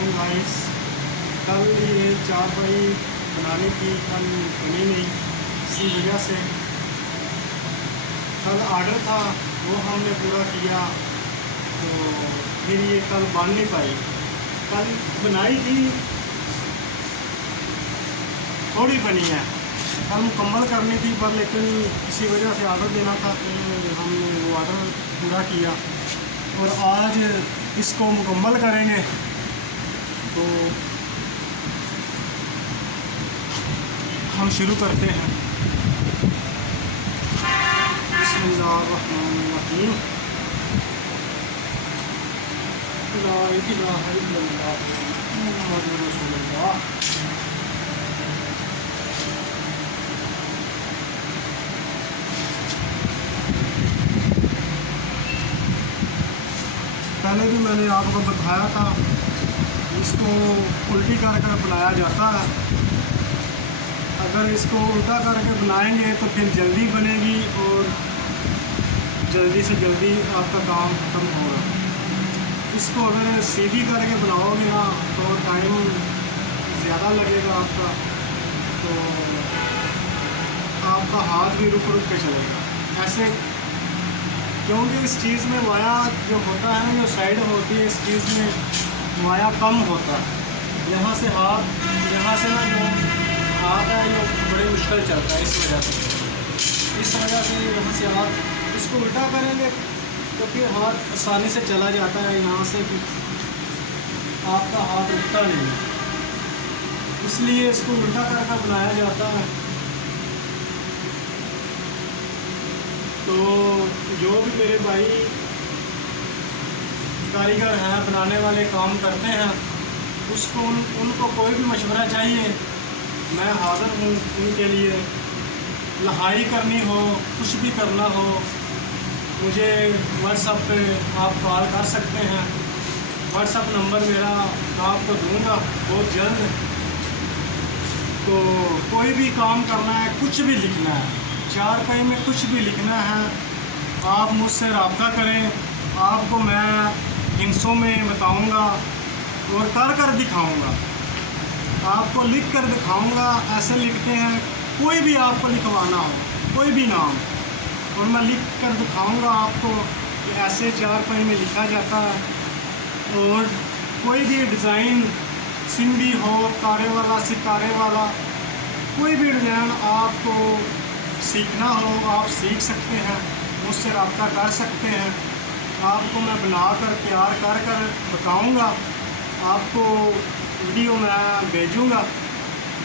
वालेकुम गाइस। कल ये चारपाई बनाने की कल बनी नहीं, इसी वजह से कल ऑर्डर था वो हमने पूरा किया, तो फिर ये कल बन नहीं पाई। कल बनाई थी, थोड़ी बनी है, कल मुकम्मल करनी थी, पर लेकिन इसी वजह से ऑर्डर देना था तो हमने वो ऑर्डर पूरा किया और आज इसको मुकम्मल करेंगे। तो हम शुरू करते हैं। बिस्मिल्लाहिर्रहमानिर्रहीम। ला इलाहा इल्लल्लाह मुहम्मदुर रसूलुल्लाह। पहले भी मैंने आपको बताया था, इसको उल्टी कर कर बनाया जाता है। अगर इसको उल्टा करके बनाएंगे तो फिर जल्दी बनेगी और जल्दी से जल्दी आपका काम ख़त्म होगा। इसको अगर सीधी करके बनाओगे ना तो टाइम ज़्यादा लगेगा आपका, तो आपका हाथ भी रुक रुक के चलेगा ऐसे, क्योंकि इस चीज़ में वाया जो होता है ना, जो साइड होती है, इस चीज़ में वाया कम होता है। यहाँ से हाथ, यहाँ से ना जो हाथ है जो बड़े मुश्किल चलता है, इस वजह से यहाँ से हाथ इसको उल्टा करेंगे तो फिर हाथ आसानी से चला जाता है। यहाँ से फिर आपका हाथ उठता नहीं, इसलिए इसको उल्टा करके बनाया जाता है। तो जो भी मेरे भाई कारीगर हैं, बनाने वाले काम करते हैं, उसको उनको कोई भी मशवरा चाहिए, मैं हाज़िर हूँ उनके लिए। लहाई करनी हो, कुछ भी करना हो, मुझे व्हाट्सएप पे आप कॉल कर सकते हैं। व्हाट्सएप नंबर मेरा मैं आपको दूँगा बहुत जल्द। तो कोई भी काम करना है, कुछ भी लिखना है, चारपाई में कुछ भी लिखना है, आप मुझसे रब्ता करें। आपको मैं हिंसों में बताऊंगा और कर कर दिखाऊंगा, आपको लिख कर दिखाऊंगा। ऐसे लिखते हैं, कोई भी आपको लिखवाना हो, कोई भी नाम, और मैं लिख कर दिखाऊंगा आपको कि ऐसे चारपाई में लिखा जाता है। और कोई भी डिज़ाइन, सिंबी हो, तारे वाला, सितारे वाला, कोई भी डिज़ाइन आपको सीखना हो आप सीख सकते हैं, मुझसे रब्ता कर सकते हैं। आपको मैं बना कर तैयार कर कर बताऊँगा, आपको वीडियो मैं भेजूँगा।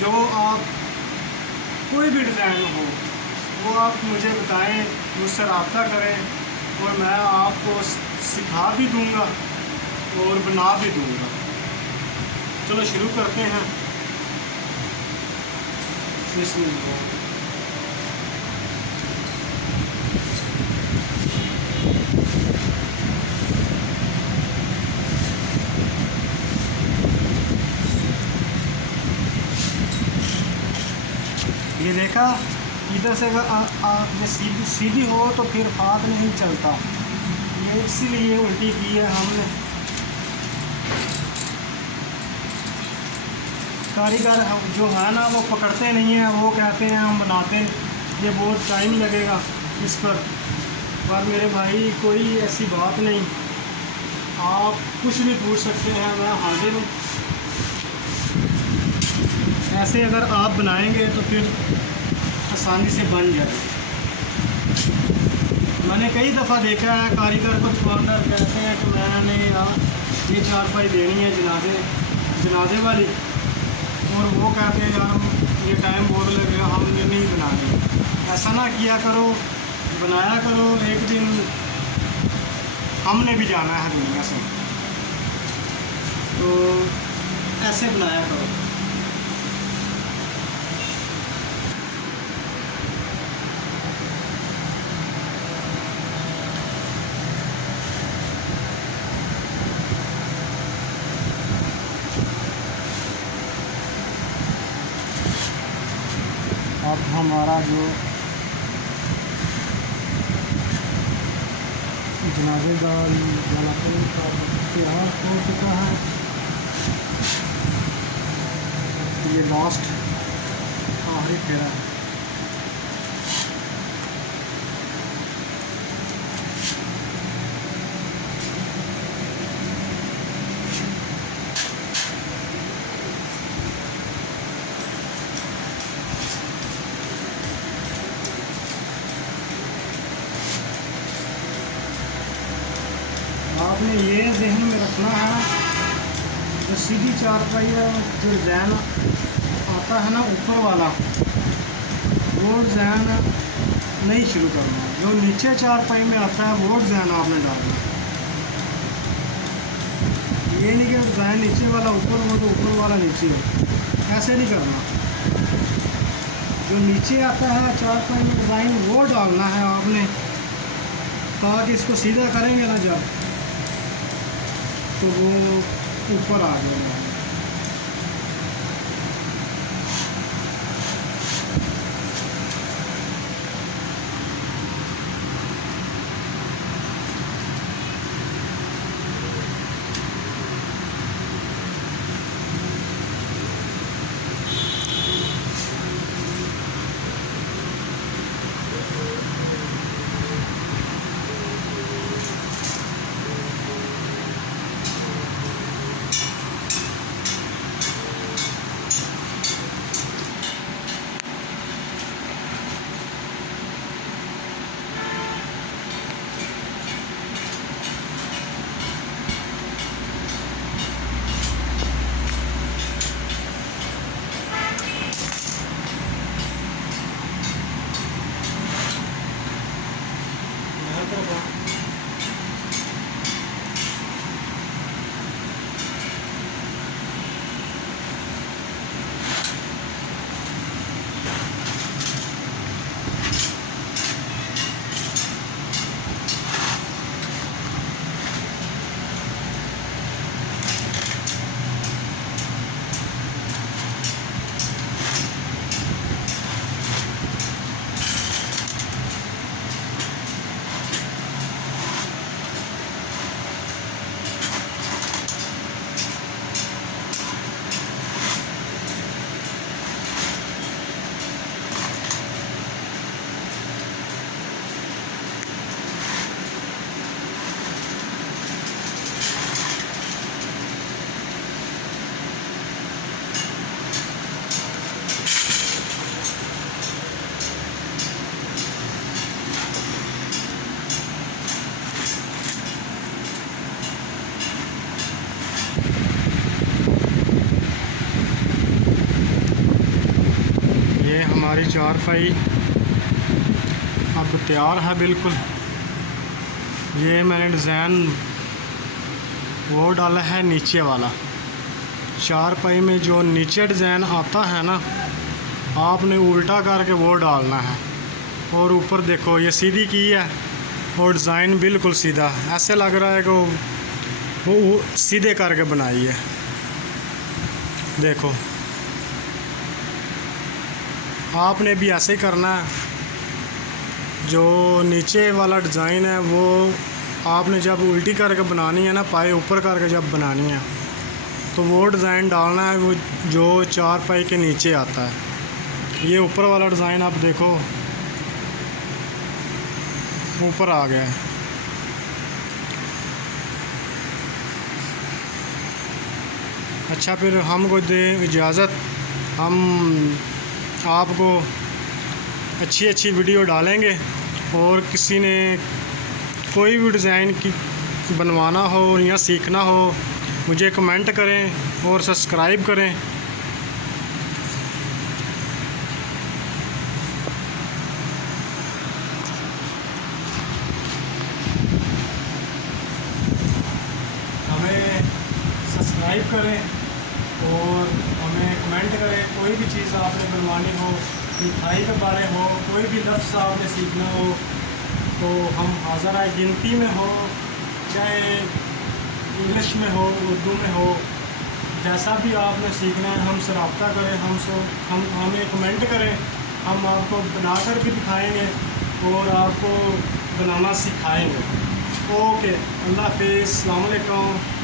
जो आप कोई भी डिज़ाइन हो वो आप मुझे बताएं, मुझसे रब्ता करें और मैं आपको सिखा भी दूँगा और बना भी दूँगा। चलो शुरू करते हैं। बिस्मिल्लाह। ये देखा, इधर से अगर ये सीधी हो तो फिर हाथ नहीं चलता, ये इसीलिए उल्टी की है हमने। कारीगर जो है ना वो पकड़ते नहीं हैं, वो कहते हैं हम बनाते हैं, ये बहुत टाइम लगेगा इस पर मेरे भाई कोई ऐसी बात नहीं, आप कुछ भी पूछ सकते हैं, मैं हाजिर हूँ। ऐसे अगर आप बनाएंगे तो फिर आसानी से बन जाए। मैंने कई दफ़ा देखा है कारीगर को, दुकानदार कहते हैं कि मैंने यार ये चारपाई देनी है जनाजे वाली, और वो कहते हैं यार ये टाइम बहुत लगेगा, हम ये नहीं बनाएंगे। ऐसा ना किया करो, बनाया करो। एक दिन हमने भी जाना है दुनिया से, तो ऐसे बनाया करो। अब हमारा जो जनाजे वाला तैयार हो चुका है। ये लास्ट आखिरी फेरा है। आपने ये जहन में रखना है, जो सीधी चारपाई है जो डिज़ाइन आता है ना ऊपर वाला, वो डिज़ाइन नहीं शुरू करना। जो नीचे चारपाई में आता है वो डिज़ाइन आपने डालना। ये नहीं कि डिज़ाइन नीचे वाला ऊपर हो तो ऊपर वाला नीचे हो, ऐसे नहीं करना। जो नीचे आता है चारपाई में डिज़ाइन वो डालना है आपने, ताकि इसको सीधा करेंगे ना जब, तो वो ऊपर आ जाएगा। हमारी चारपाई अब तैयार है बिल्कुल। ये मैंने डिज़ाइन वो डाला है नीचे वाला। चारपाई में जो नीचे डिज़ाइन आता है ना, आपने उल्टा करके वो डालना है। और ऊपर देखो ये सीधी की है और डिज़ाइन बिल्कुल सीधा, ऐसे लग रहा है कि वो सीधे करके बनाई है। देखो आपने भी ऐसे ही करना है। जो नीचे वाला डिज़ाइन है वो आपने जब उल्टी करके बनानी है ना, पाए ऊपर करके जब बनानी है, तो वो डिज़ाइन डालना है वो जो चारपाई के नीचे आता है। ये ऊपर वाला डिज़ाइन आप देखो ऊपर आ गया है। अच्छा, फिर हमको दे इजाज़त, हम आपको अच्छी वीडियो डालेंगे। और किसी ने कोई भी डिज़ाइन की बनवाना हो या सीखना हो, मुझे कमेंट करें और सब्सक्राइब करें। हमें सब्सक्राइब करें और हमें कमेंट करें। कोई भी चीज़ आपने बनवानी हो, मिठाई के बारे हो, कोई भी लफ्ज़ आपने सीखना हो, तो हम हाज़िर है। गिनती में हो, चाहे इंग्लिश में हो, उर्दू में हो, जैसा भी आपने सीखना है हमसे रब्ता करें, हमें कमेंट करें। हम आपको बनाकर भी दिखाएंगे और आपको बनाना सिखाएंगे। ओके, अल्लाह हाफ़िज़, अस्सलाम वालेकुम।